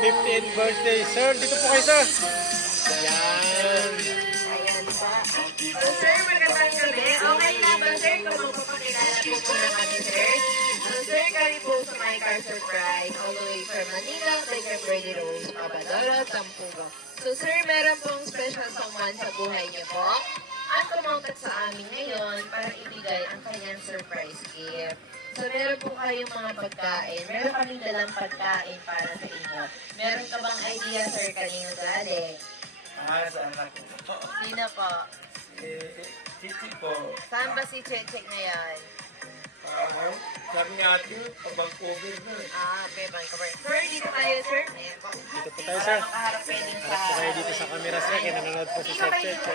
15th birthday, sir. Dito po kayo, sir. Yan. Ayan pa. So, sir, magandang gabi. Okay na ba, sir? Kung magpapakilala po po ng ating sir. So, sir, kami po sa My Car Surprise all the way from Manila, Taker Birdie Rose, Abadora, Tampugo. So, sir, meron pong special someone sa buhay niyo po. At kumontak sa amin ngayon para ibigay ang kanyang surprise gift. So, meron po kayong mga pagkain. Meron kaming dalang pagkain para sa inyo. Meron ka bang idea, sir, kanino galing? Sa anak ko. Sino po? Titi po. Saan ba si Chechek na yan? Sabi ni ate, pa-Vancouver na. Okay, Vancouver. Sir, dito tayo, sir. Ayan po. Dito po tayo, sir. Makaharap kayo din sa... Harap po kayo dito sa camera, sir. Kaya nanonood po si Sir Cheche.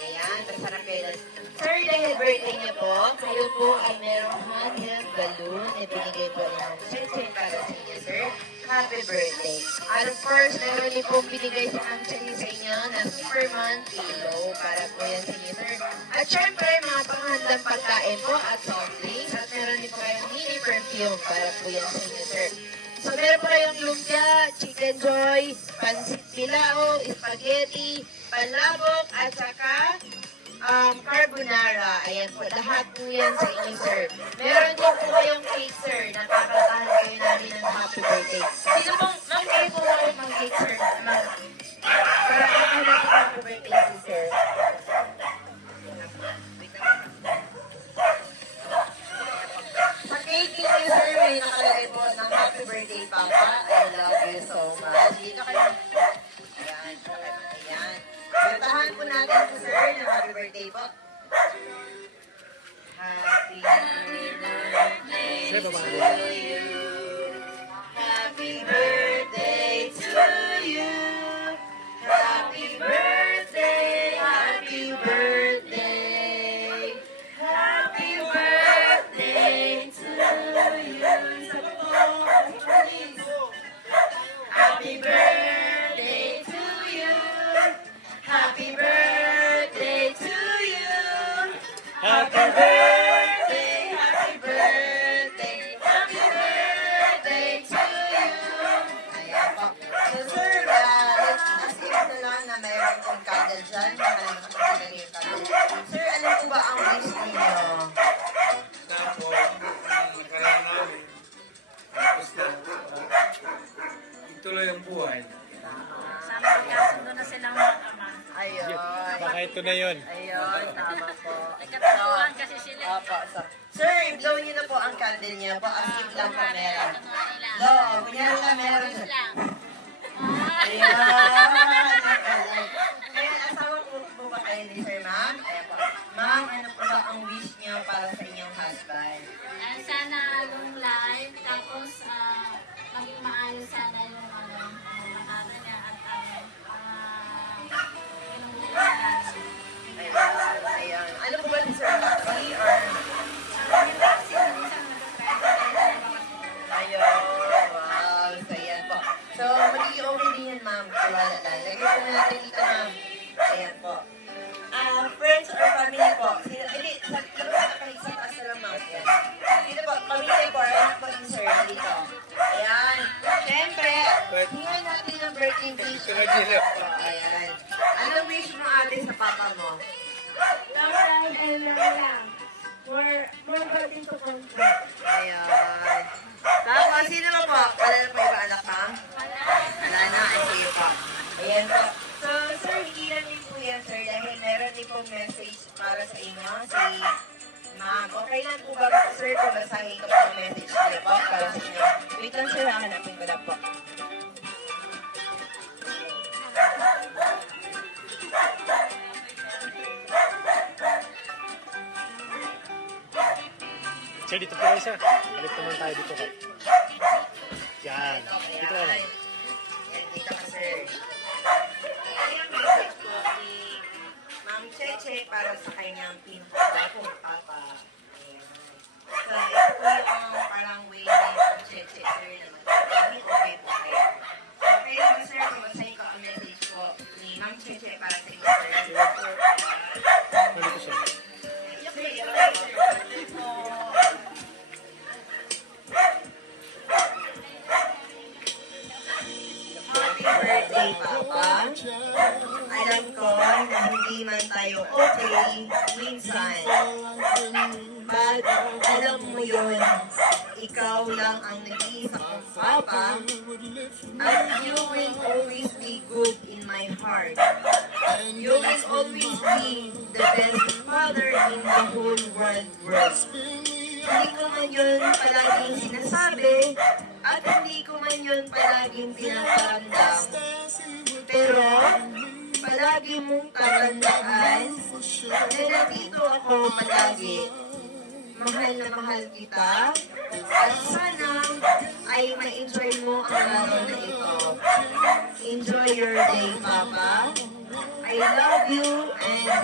Ayan, sarap kayo din. Sir, dahil birthday niyo po, kayo po ay merong handheld balloon na binigay po ng Chechek para sa inyo, sir. Happy birthday. And of course, meron din po binigay si Ma'am Chelly sa inyo na Superman pillow para po yan sa inyo, sir. At syempre, mga panghandang pagkain po at soft drinks. At meron din po kayong mini perfume para po yan sa inyo, sir. So, meron po kayong lumpia, chicken joy, pansit bilao, spaghetti, panlabok, at saka carbonara. Ayan po, lahat po yan sa inyo, sir. Meron din po kayong cake, sir. Nakakatahan kayo namin ng happy birthday. Sino pong, ma'am, kayo po kayo ng cake, sir? Ma'am, para po kayo natin happy birthday, si sir. Sa cake niyo, sir, may nakalagay po ng happy birthday, Papa. I love you so much. Dito kayo. Ayan, ayan. Kantahan po natin po, sir, ng happy birthday po. Happy birthday Sir, baba. to you. Happy birthday to you. Happy birthday, happy birthday. Happy birthday to you. Happy birthday to you. Happy birthday to you. Happy birthday, happy birthday, happy birthday to you. Ayan po. So sir, let's assume na lang na mayroon kong candle dyan. Nakalimutan yung candle. Sir, ano po ba ang wish niyo? Tapos, nakaraan namin. Tapos na, ituloy ang buhay. Sana magkasundo na silang mag-ama. Ayun. Baka ito na yun. Ayun, tama po. Nagkatutuan kasi sila. Opo, so. Sir, blow niyo na po ang candle niyo po. As if lang po meron. No, kunyari lang meron. lang. Ayan. Ayan, asawa po ba kayo ni Sir, ma'am? Ayan po. Ma'am, ano po ba ang wish niyo para sa inyong husband? Sana long life, tapos maging maayos sana yung ano niya at Ayan. Ayan. Ano po ba ni Sir Lucky or... Ayun. Wow. So, yan po. So, magiging okay din yan, ma'am. Wala lang. Lagay po natin dito, ma'am. Ayan po. Friends or family po? Sino, hindi, sa taas na lang, ma'am. Ayan. Dito po, family po, anak po ni Sir, dito. Ayan. Siyempre, hingan natin ang birthday wish. Ayan. Anong wish mo, ate, sa papa mo? long life and long lang. More birthday to come. Ayan. Tapos, sino mo po? Wala na po iba anak, ma'am? Wala na, ay sige po. Ayan po. So, sir, higilan din po yan, sir, dahil meron din po message para sa inyo, si ma'am. Okay lang po ba, sir, kung basahin ko po ang message niyo po para sa inyo? Wait lang, sir, hanapin ko na po. Sir, dito po kayo, sir. Balik naman tayo dito kayo. Yan. Dito ka lang. Yan, dito ka, sir. Ayan, message po ni Ma'am Cheche para sa kanyang pinto po, papa. Ayan. So, ito po yung parang way ni Ma'am Cheche, sir, na magkakami. Okay po kayo. Okay lang, sir, kung basahin ko ang message po ni Ma'am Cheche para sa inyo, sir. Dito, sir. Okay, okay, sir. birthday, Papa. Alam ko na hindi man tayo okay minsan. But alam mo yun, ikaw lang ang nag-iisa kong Papa. And you will always be good in my heart. You will always be the best father in the whole world. Hindi ko man yun palaging sinasabi at hindi ko man yun palaging pinapandam. Pero palagi mong tatandaan na nandito ako palagi. Mahal na mahal kita at sana ay ma-enjoy mo ang araw na ito. Enjoy your day, Papa. I love you and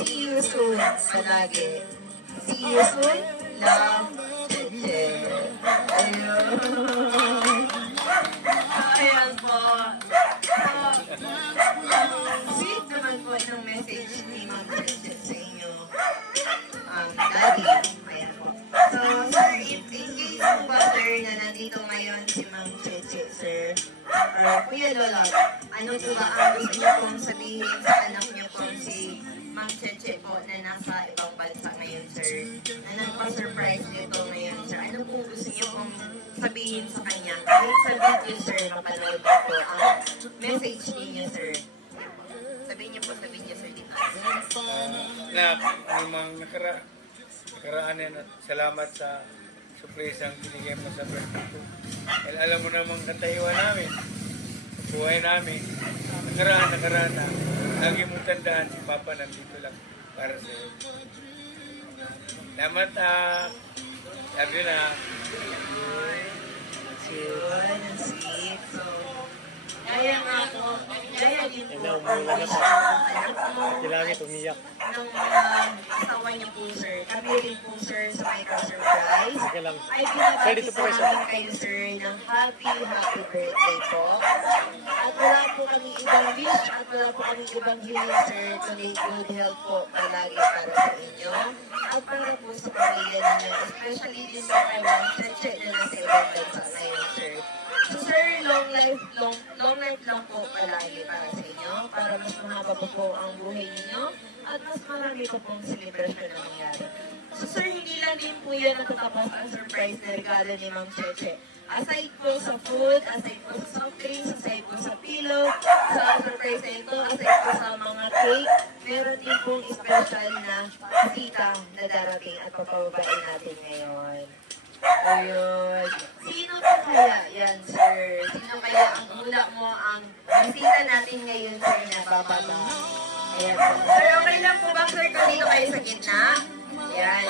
see you soon palagi. See you soon. Love, Cheche. Ayun. Ayan po. Sweet naman po ng message ni Ma'am Cheche sa inyo. Daddy. Ayan po. So, sir, in case po ba, sir, na nandito ngayon si Ma'am Cheche, sir, or Kuya Lola, ano po ba ang gusto niyo pong sabihin sa anak niyo pong si Ma'am Cheche po na nasa ibang bansa ngayon, sir, na nagpa-surprise nito ngayon, sir? Ano po gusto niyo pong sabihin sa kanya? Kahit sa video, sir, mapanood niyo po ang message niyo, sir. Sabihin niyo po sa video, sir, dito. Na namang nakaraan yan at salamat sa surprise ang binigay mo sa birthday ko. Dahil alam mo namang katayuan namin, sa buhay namin, nakaraan na, lagi mong tandaan si Papa nandito lang para sa iyo. Salamat sabi na, Yun, sweet. So, gaya nga po, gaya din po, Hello, ang mga wish anak. ng anak mo, Si Langit umiyak. ng asawa niyo po, sir. Kami rin po, sir, sa may surprise. Sige lang. Ay Sir, binabati dito po po kayo, sir. namin kayo, sir, ng happy birthday po. At wala po kami ibang wish at wala po kami ibang hiling, sir, kundi good health po palagi para sa inyo. At para po sa pamilya ninyo, especially din po kay Ma'am Cheche na nasa ibang bansa ngayon, sir. So, sir, long life lang po palagi para sa inyo, para mas mahaba pa po ang buhay ninyo, at mas marami pa pong celebration na nangyari. So, sir, hindi lang din po yan natatapos ang surprise na regalo ni Ma'am Cheche. Aside po sa food, aside po sa soft drinks, aside po sa pillow, sa surprise na ito, aside po sa mga cake, meron din pong special na bisita na darating at papababain natin ngayon. Ayun. Sino po kaya yan, sir? Sino kaya ang hula mo ang bisita natin ngayon, sir, na bababa? Ayan po. Sir, okay lang po ba, sir, kung dito kayo sa gitna? Ayan.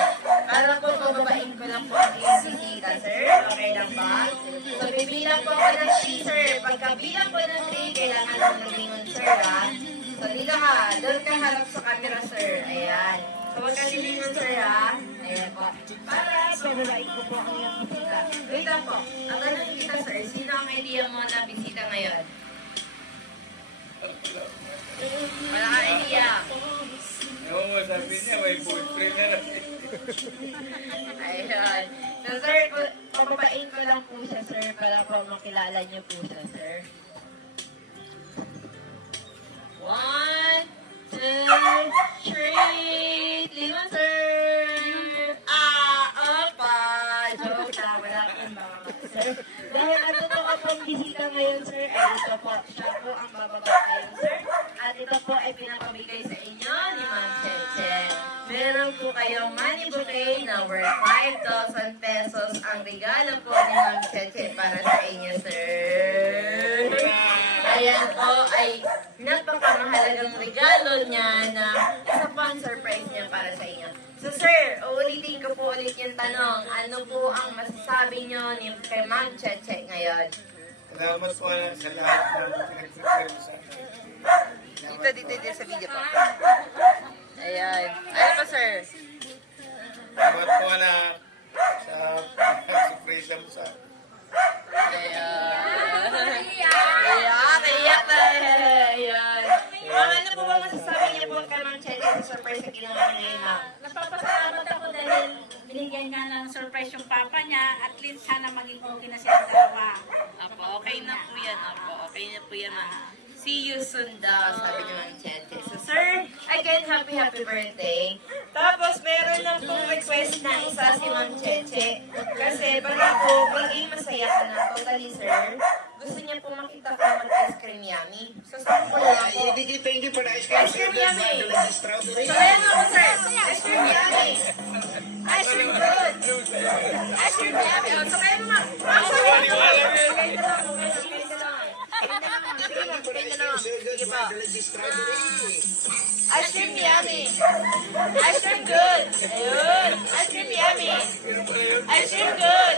Para po pababain ko lang po ang iyong bisita, sir. Okay lang ba? So, bibilang po ako ng 3, sir. Pagkabilang po ng 3, kailangan mong lumingon, sir, ha? So, dito ka. Doon ka harap sa camera, sir. Ayan. So, huwag ka lilingon, sir, ha? Ayan po. Para pababain ko po ang iyong bisita. Wait lang po. Ang tanong kita, sir, sino ang idea mo na bisita ngayon? Wala ka idea. ewan mo sabi niya, may boyfriend na lang. Ayun. So, sir, pababain ko lang po siya, sir, para po makilala niyo po siya, sir. 1, 2, 3. Lingon, sir! Opa! Joke na, wala pong mga sir. Dahil ang totoo pong bisita ngayon, sir, ay ito po. Siya po ang bababa ngayon, sir. At ito po ay pinapabigay sa inyo ni Ma'am Cheche. Meron po kayong money bouquet na worth 5,000 pesos. Ang regalo po ni Ma'am Cheche para sa inyo, sir. Ayan po ay napakamahalagang regalo niya na isa pa ang surprise niya para sa inyo. So sir, uulitin ko po ulit yung tanong. Ano po ang masasabi niyo ni kay Ma'am Cheche ngayon? Salamat po na sa lahat ng pinag-prepare sa akin. Dito sa video po. Ayan. Ano pa, sir? Salamat po na sa pag-surprise mo sa akin. Ayan. Iyak na. Ayan. Ano po ba masasabi niyo po kay Ma'am Cheche sa surprise na ginawa niya ngayon, ma'am? Nagpapasalamat ako dahil binigyan nga ng surprise yung papa niya. At least sana maging okay na silang dalawa. Apo, okay na po yan. Apo, Okay na po yan, ma'am. See you soon daw, sabi ni Ma'am Cheche. So, sir, again, happy birthday. Tapos, meron lang pong request na isa si Ma'am Cheche. Kasi, para po, maging masaya ka na. Totally, sir. Gusto niya po makita ko mag-ice cream yummy. So, sample lang po. Thank you for the ice cream. Ice cream yummy. Strawberry. So, ayan ako, sir. Ice cream yummy. Ice cream good. Ice cream yummy. So, kayo mga... Ice cream yummy. Ice cream good. Ayun. Ice cream yummy. Ice cream good.